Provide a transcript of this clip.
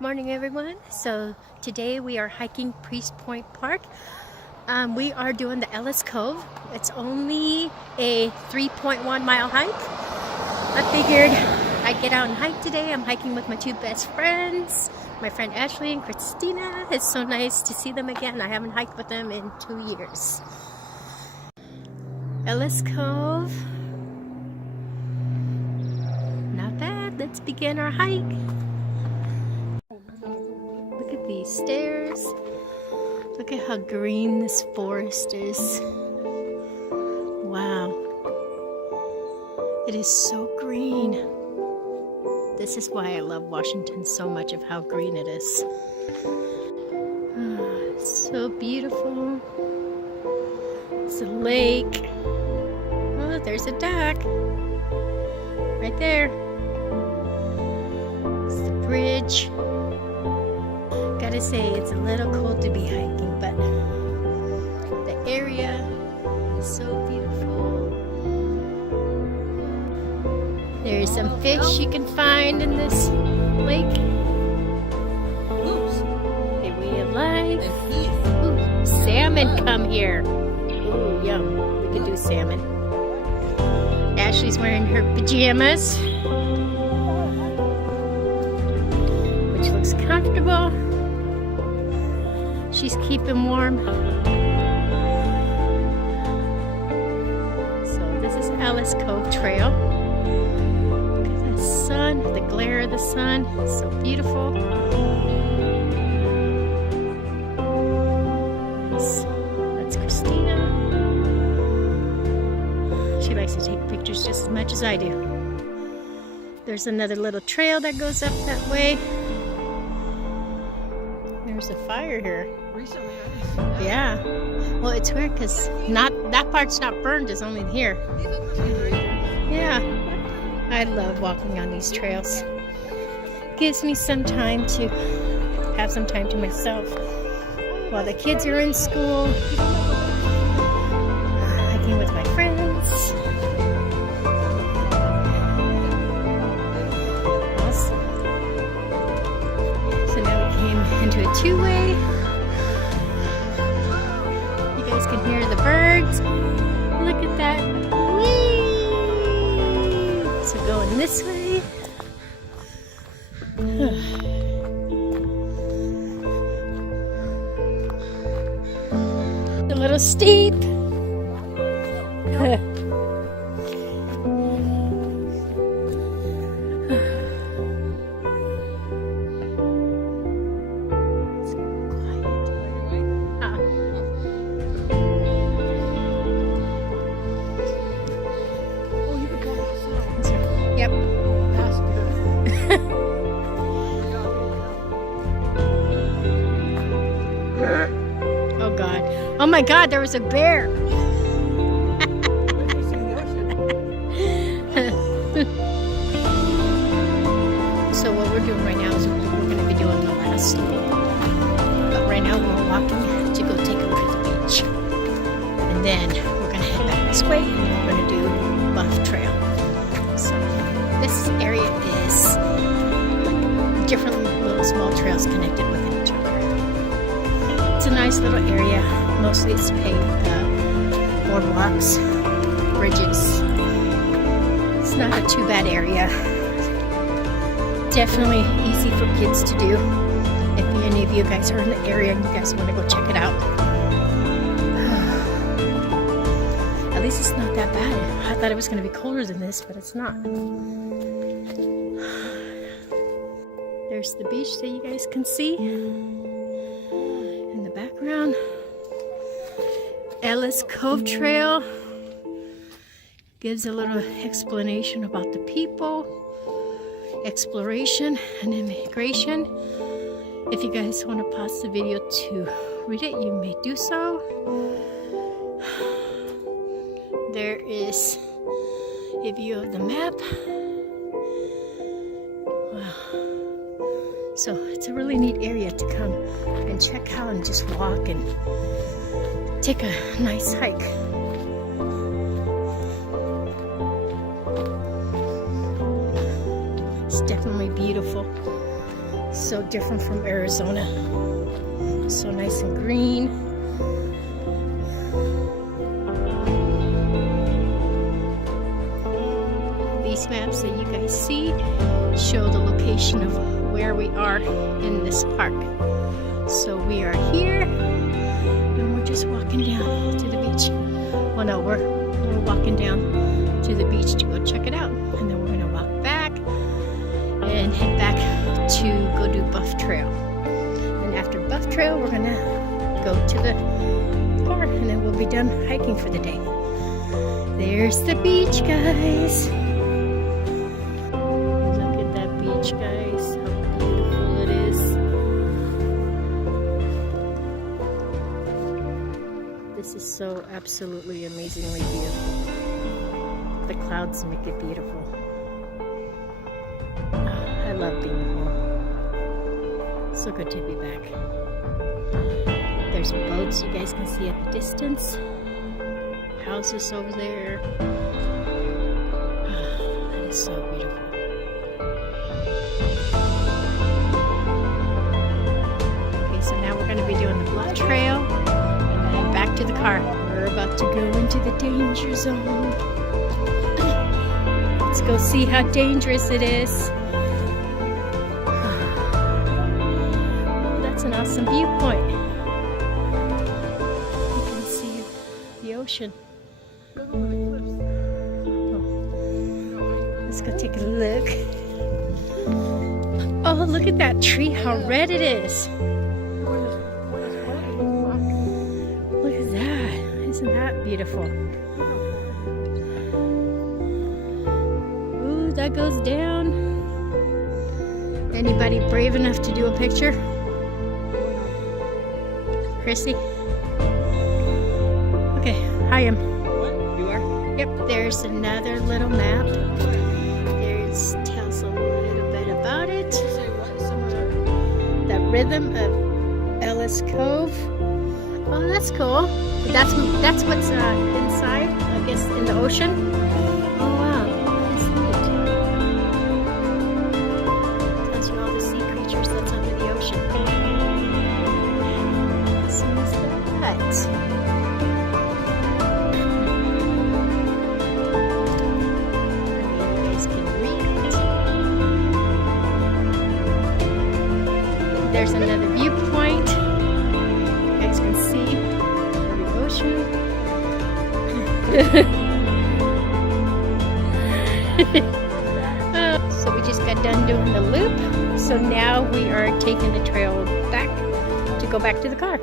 Morning everyone. So today we are hiking Priest Point Park. We are doing the Ellis Cove. It's only a 3.1 mile hike. I figured I'd get out and hike today. I'm hiking with my two best friends, my friend Ashley and Kristina. It's so nice to see them again. I haven't hiked with them in 2 years. Ellis Cove. Not bad. Let's begin our hike. Look at these stairs. Look at how green this forest is. Wow. It is so green. This is why I love Washington so much, of how green it is. Oh, it's so beautiful. It's a lake. Oh, there's a duck. Right there. It's the bridge. Gotta say, it's a little cold to be hiking, but the area is so beautiful. There's some fish you can find in this lake. A way of life. Ooh, salmon come here. Ooh, yum. We could do salmon. Ashley's wearing her pajamas, which looks comfortable. She's keeping warm. So this is Ellis Cove Trail. Look at the sun, the glare of the sun. It's so beautiful. That's Kristina. She likes to take pictures just as much as I do. There's another little trail that goes up that way. There's a fire here. Recently, yeah. Well, it's weird because that part's not burned, it's only here. Yeah. I love walking on these trails. Gives me some time to have some time to myself while the kids are in school. Hiking with my friends. So now we came into a two-way. You guys can hear the birds. Look at that. Whee! So going this way. A little steep. Yep. that's good. Oh God. Oh my God, there was a bear. So what we're doing right now is we're going to be doing the last slope. But right now we're walking to go take a look at the beach. And then we're going to head back this way and then we're going to do Bluff Trail. So this area is different little small trails connected with each other. It's a nice little area. Mostly it's paved boardwalks, bridges. It's not a too bad area. Definitely easy for kids to do. If any of you guys are in the area and you guys want to go check it out. At least it's not that bad. I thought it was going to be colder than this, but it's not. There's the beach that you guys can see in the background. Ellis Cove Trail gives a little explanation about the people, exploration, and immigration. If you guys want to pause the video to read it, you may do so. There is a view of the map. Wow. So it's a really neat area to come and check out and just walk and take a nice hike. It's definitely beautiful. So different from Arizona. So nice and green. These maps that you guys see show the location of where we are in this park. So we are here and we're just walking down to the beach. Well, no, we're walking down to the beach to go check it out, and then we're going to walk back and head back to go do Bluff Trail. And after Bluff Trail, we're going to go to the car, and then we'll be done hiking for the day. There's the beach, guys. Look at that beach, guys. How beautiful it is. This is so absolutely amazingly beautiful. The clouds make it beautiful. I love being home. So good to be back. There's boats you guys can see at the distance. Houses over there. That is so beautiful. Okay, so now we're going to be doing the Bluff Trail and then back to the car. We're about to go into the danger zone. Let's go see how dangerous it is. That's an awesome viewpoint. You can see the ocean. Oh. Let's go take a look. Oh, look at that tree, how red it is. Look at that. Isn't that beautiful? Ooh, that goes down. Anybody brave enough to do a picture? Chrissy? Okay, I am. What? You are? Yep, there's another little map. There's tells a little bit about it. Say what? Somewhere. The rhythm of Ellis Cove. Oh, that's cool. That's what's inside, I guess, in the ocean. Oh wow, that's neat. Tells you all the sea creatures that's under the ocean. So is that? There's another viewpoint. You guys can see the ocean. So we just got done doing the loop. So now we are taking the trail back to go back to the car.